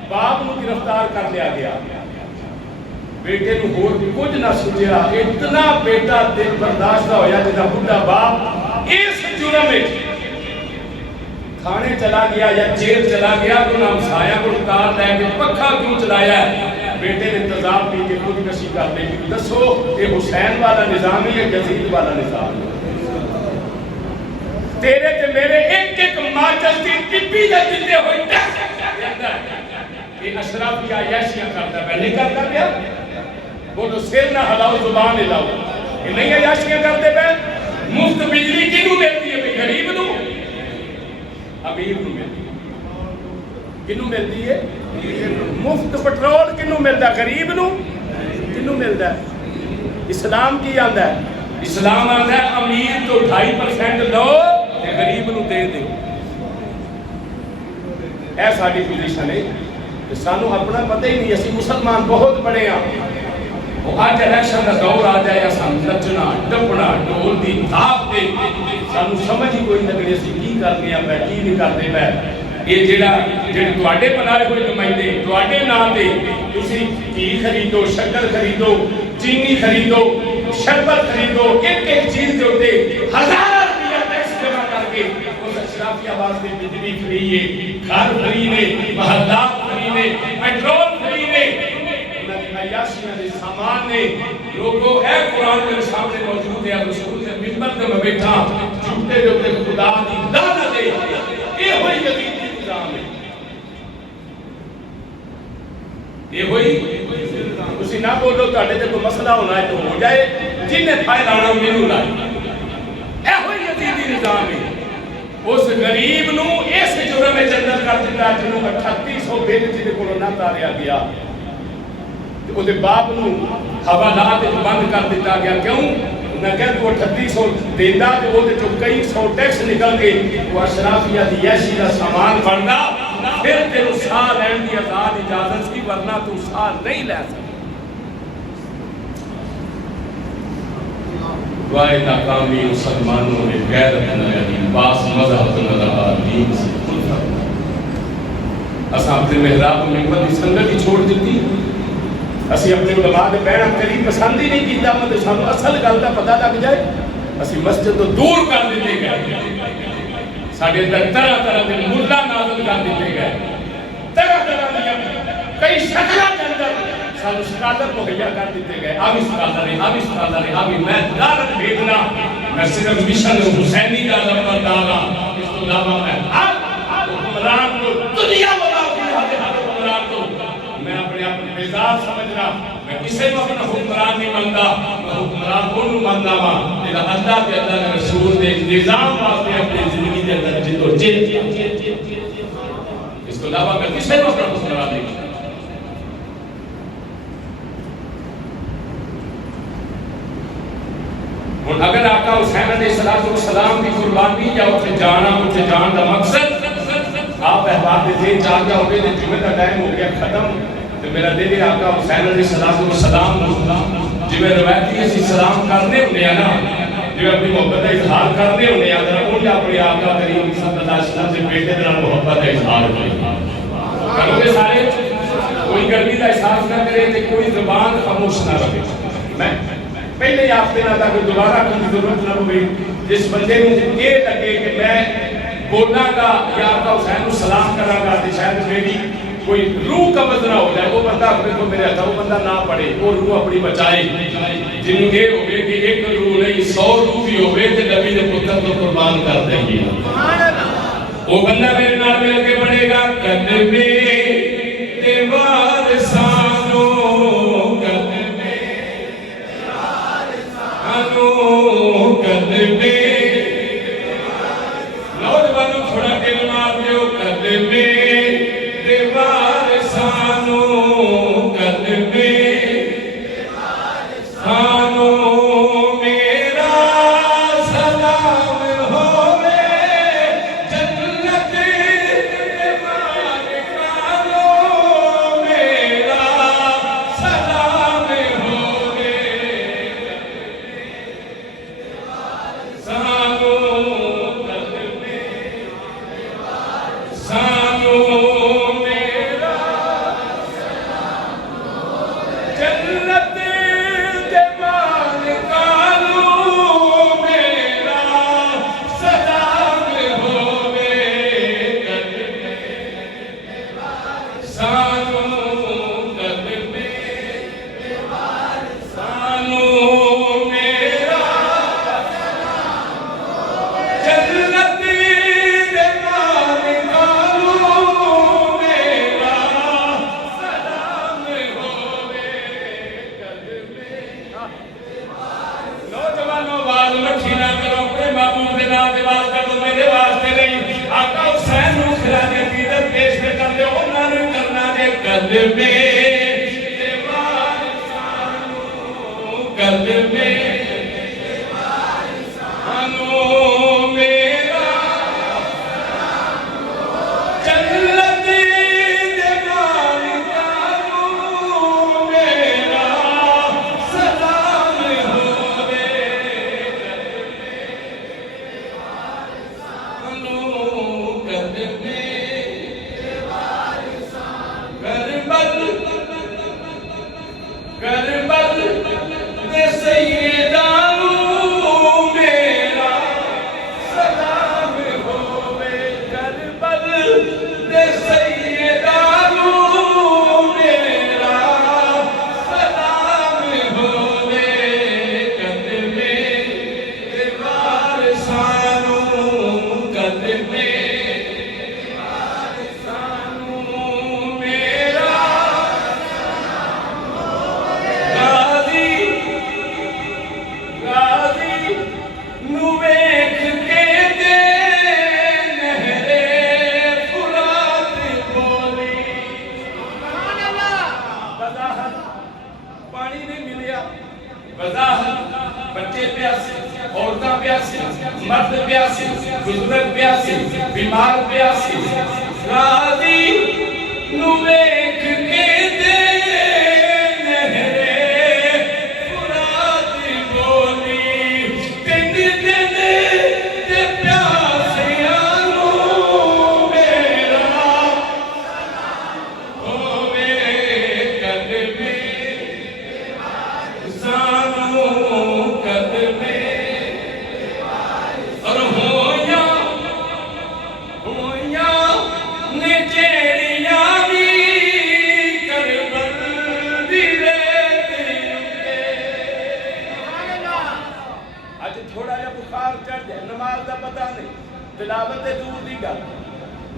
باپ نو گرفتار کر لیا گیا بیٹے نو ہور کچھ نہ سوچیا اتنا بیٹا دل برداشت ہویا جدا بڈھا باپ اس جرم وچ تھانے چلا گیا یا جیل چلا گیا تو ہمسایاں کو اتار لے کے پکھا کیوں چلایا ہے بیٹے نے تضاب پی کے خودکشی کر دے دسو یہ حسین والا نظام ہے یا یزید والا نظام ہے تیرے تے میرے ایک ایک ماچس کی ٹپی دے دیتے ہوئے یہ اشراف کی عیاشیاں کرتا ہے نہیں کرتا پیا بولو سر نہ ہلاؤ زبان ہلاؤ یہ نہیں عیاشیاں کرتے پہ مفت بجلی کنوں ملتی ہے بھئی غریب نو امیر نو ملتی ہے کنوں ملتی ہے مفت پٹرول کنوں ملتا ہے غریب نو کنوں ملتا ہے اسلام کی آندا ہے اسلام آندا ہے امیر تو 2.5% لو تے غریب نو دے دے اے ساڈی پوزیشن ہے سانو اپنا پتہ ہی نہیں اسی مسلمان بہت بڑے ہیں وہ آج الیکشن کا دور آ جائے سان نچنا ٹپنا ڈول دی تھاپ دے سانو سمجھ ہی کوئی لگنے اسی کی کرنے پہ کی نہیں کرتے پہ یہ جڑے تواڈے بنائے ہوئے نمائندے تواڈے نام دے تسی گھی خریدو شکر خریدو چینی خریدو شربت خریدو ایک ایک چیز دے ہوتے ہزار روپیہ ٹیکس جمع کر کے اس اشرافی آواز میں بجلی فری ہے گھر فری نے محلات فری نے پیٹرول فری نے عیاشیاں دے سامان نے لوگوں اے قرآن میرے سامنے موجود ہے رسول نے ممبر تے میں بیٹھا جھوٹے جو تے خدا دی لعنت ہے یہ ہوئی یزید دی نظام ہے یہ ہوئی اسی نہ بولو تہاڈے تے کوئی مسئلہ ہونا ہے تو ہو جائے جن نے فائدہ آنا مینوں لائے اے ہوئی یزید دی نظام ہے اس غریب نو اس جرم میں جنت کر دیتا جنوں 3800 بل جن کو نہ تاریا گیا وہ دے باپ نو حوالات بند کر دیتا گیا کیوں نہ کہ وہ 3800 دیتا تے وہ دے جو کئی سو ٹیکس نکل گئے وہ اشرافیہ دی عیشی دا سامان بندا پھر تیرو ساہ لین دی آزاد اجازت سی ورنہ تو ساہ نہیں لے سکتا وائے ناکامی مسلمانوں نے غیرت نہ باس مذہب نہ رہا دین سے کل فرق اساں اپنے محراب ممبر کی سنگت ہی چھوڑ دیتی اسی اپنے علماء دے بیان قریب پسند ہی نہیں کیتا مطلب سانو اصل گل دا پتہ لگ جائے اسی مسجد تو دور کر دیتے گئے ساڈے اندر طرح طرح کے ملا نازل کر دیتے گئے طرح طرح کی کئی شکلاں کے اندر سانو سکالر مہیا کر دیتے گئے آبی سکالر ہے آبی سکالر ہے آبی میں دارت بھیجنا میں صرف مشن حسینی کا نمبر ڈالا اس کو علاوہ میں ہر حکمران کو دنیا والا حکمران کو میں اپنے آپ کو بیزار سمجھنا میں کسے کو اپنا حکمران نہیں مانتا میں حکمران کو نہیں مانتا ہوں لیکن اللہ کے اللہ کے رسول نے نظام واسطے اپنی زندگی کے اندر جد و جہد اس کو علاوہ میں کسے کو اپنا حکمران نہیں مانتا ہوں اگر آقا حسین علیہ السلام کی قربانی یا اتنے جان کا مقصد آپ احباب دے دین چاہ گیا ہوگے کہ جمعہ کا ٹائم ہو گیا ختم تو میرا دل ہے آقا حسین علیہ السلام جی میں روایتی اسی سلام کرنے ہونے ہیں نا جو اپنی محبت کا اظہار کرنے ہونے ہیں اگر انہیں اپنے آقا کریم صلی اللہ علیہ وسلم سے بیٹے دراں محبت کا اظہار کرو گے سارے کوئی گرمی کا احساس نہ کرے کہ کوئی زبان خاموش نہ رہے میں پہلے آپ دینا تھا کہ دوبارہ کوئی ضرورت نہ ہوئی جس بندے کو یہ لگے کہ میں بولنا گا یا آقا حسین کو سلام کرا گا تو شاید میری کوئی روح قبض نہ ہو جائے وہ بندہ اپنے کو میرے ہاتھ وہ بندہ نہ پڑے وہ روح اپنی بچائے جن کے ہوئے کہ ایک روح نہیں 100 روح بھی ہوئے تو نبی نے پتر کو قربان کر دیں گے وہ بندہ میرے نال مل کے پڑے گا قدمے دیوار سانو قدمے دیوار سانو قدمے نوجوانوں تھوڑا دل مار دیو قدمے دیوار سانو قدمے دیوار سانو میرا سلام ہوے جنت دیوار کانو میرا سلام ہوے سانو قدمے سانو میرا جنت دیوار کانو میرا سلام ہوے سانو قدمے سانو میرا جنت دیوار کانو میرا سلام ہوے نوجوانوں آواز مٹھی نہ کرو اپنے محبوب دے نام دی آواز کرو میرے واسطے نہیں آقا حسین نو خراج عقیدت پیش کر دے انہاں نے کرنا دے قدمے دیوار سانو قدمے دیوار سانو میرا جنت دیوار کانو میرا سلام ہوے سانو قدمے کربل دے سیدانو میرا سلام ہوے کربل دے سیدانو میرا سلام ہوے قدمے دیوار سانو قدمے دیوار سانو میرا غازی غازی نو ویکھ کے دے نہرے فرات بولی وضاحت پانی نہیں ملیا وضاحت بچے پیاسے عورتاں پیاسے مرد پیاسے بزرگ پیاسے بیمار پیاسے غازی نو ویکھ کے دے نہرے فرات بولی تین دن تے پیاسیاں نو میرا ہوے قدمے سانو قدمے اور ہویاں نے جیڑیاں وی کربل دی ریت اُتے اج تھوڑا جا بخار چڑھ جائے نماز دا پتہ نہیں تلاوت دے دور دی گل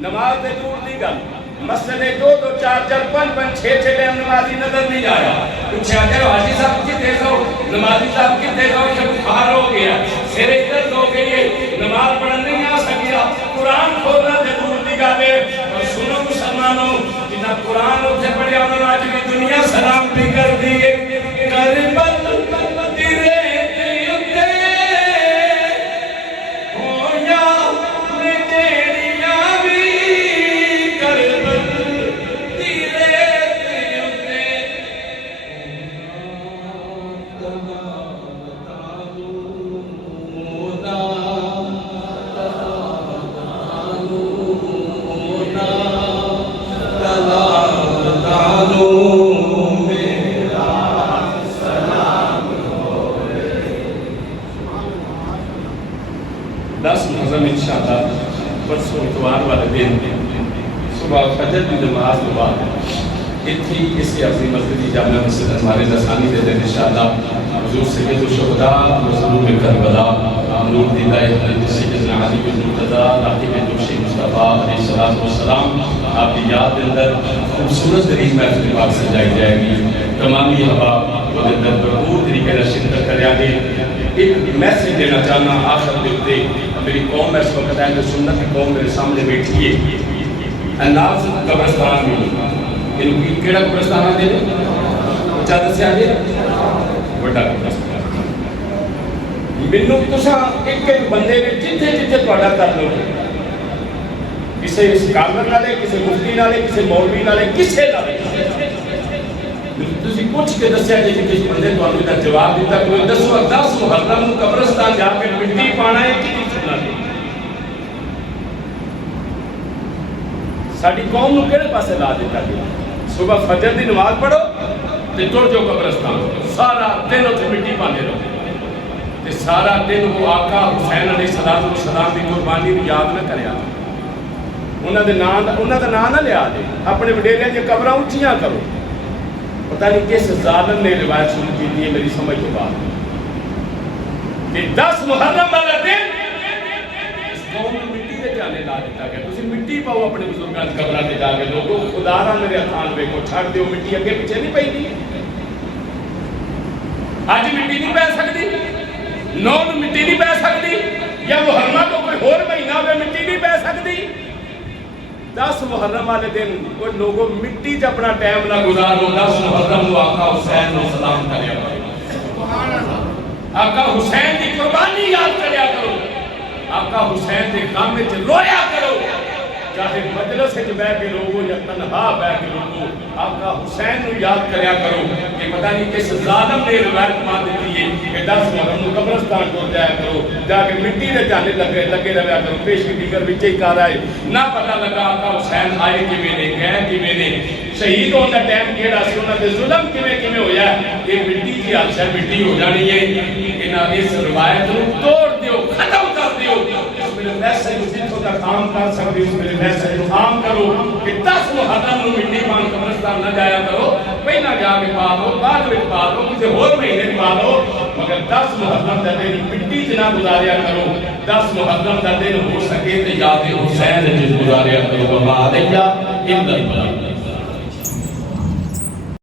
نماز دے دور دی گل مسجد 2 2 4 4 5 5 6 6 ٹائم نمازی نظر نہیں آیا پوچھا کرو حاجی صاحب کتنے سو نمازی صاحب کتنے سو کہ بخار ہو گیا سر درد ہو گئی ہے نماز پڑھنے نہیں آ سکیا قرآن کھولنا تے دور دی گل ہے اور سنو مسلمانوں جنہ قرآن اتنے پڑھیا انہوں نے آج بھی دنیا سلام بھی کر دی ہے کربل دی ریت اُتے فجر کی نماز کے بعد اتنی اسے اپنی مسجد جامعہ مسجد ہمارے لسانی دے دیں انشاءاللہ حضور سید الشہداء مظلوم کربلا نور دیدہ حضرت سیدنا علی بن مرتضی راقب جوش مصطفیٰ علیہ السلام آپ کی یاد کے اندر خوبصورت ترین محفل پاک سجائی جائے گی. تمامی احباب وہ اندر بھرپور طریقے سے شرکت کریں گے. ایک میسج دینا چاہنا آخر دے اتے میری قوم میں اس وقت ہے جو سنت کی قوم میرے سامنے بیٹھی ہے انداز قبرستان میں ان کی کیڑا قبرستان آدھے چاہتا سے آدھے بڑا قبرستان منو تسا ایک بندے نے جتھے جتھے توڑا کر لو کسے اسکالر نالے کسے مفتی نالے کسے مولوی نالے کسے نالے تسی کچھ کے دسیا جی کس بندے تو آنوی دا جواب دیتا کوئی 10 محرم قبرستان جا کے مٹی پانا ہے کی سننا دی ساڑی قوم نو کیڑے پاسے لا دیتا گیا صبح فجر دی نماز پڑھو تے ٹر جو قبرستان سارا دن اتنے مٹی پانے رہو تے سارا دن وہ آقا حسین علیہ السلام دی قربانی بھی یاد نہ کریا انہاں دا نام نہ لیا دے اپنے وڈیریاں دی قبراں اونچیاں کرو. پتہ نہیں کس ظالم نے روایت شروع کی دی ہے میری سمجھ تو بعد کہ 10 محرم والا دن اس قوم نے مٹی دے جانے لا دیتا گیا. تسی مٹی پاؤ اپنے بزرگاں دی قبراں تے جا کے لوگوں خدا را میرے ہتھاں ویکھو چھڑ دیو مٹی اگے پیچھے نہیں پئی دی اج مٹی نہیں پے سکدی نو مٹی نہیں پے سکدی یا محرمہ تو کوئی اور مہینہ ہوئے مٹی نہیں پے سکدی. 10 محرم والے دن کوئی لوگوں مٹی چ اپنا ٹائم نہ گزارو. 10 محرم کو آقا حسین کو سلام کریا کرو آقا حسین کی قربانی یاد کریا کرو آقا حسین کے غم وچ رویا کرو چاہے مجلس وچ بیٹھ کے لوگوں یا تنہا بیٹھ کے لوگوں آقا حسین کو یاد کریا کرو کہ پتہ نہیں کس ظالم نے روایت مان دی ہے کہ 10 محرم کو قبرستان ٹر جایا کرو جا کے مٹی دے جانے لگے رہیا کرو. پیش کی دیگر وچ ہی کار آئے نہ پتہ لگا آقا حسین آئے کیویں نے گئے کیویں نے شہید ہون دا ٹائم کیڑا سی انہاں دے ظلم کیویں ہویا کہ مٹی دی حالت مٹی ہو جانی ہے. انہاں اس روایت نو توڑ دیو ختم کر دیو. میرے میسج جتوں تک کام کر سکتے اس میرے میسج کو عام کرو کہ 10 محرم نو مٹی پان قبرستان نہ جایا کرو. پہلا جا کے پا لو بعد میں پا لو کسی اور مہینے پا لو مگر 10 محرم کا دن مٹی چ نہ گزاریا کرو. 10 محرم کا دن ہو سکے تو یاد حسین گزاریا کرو.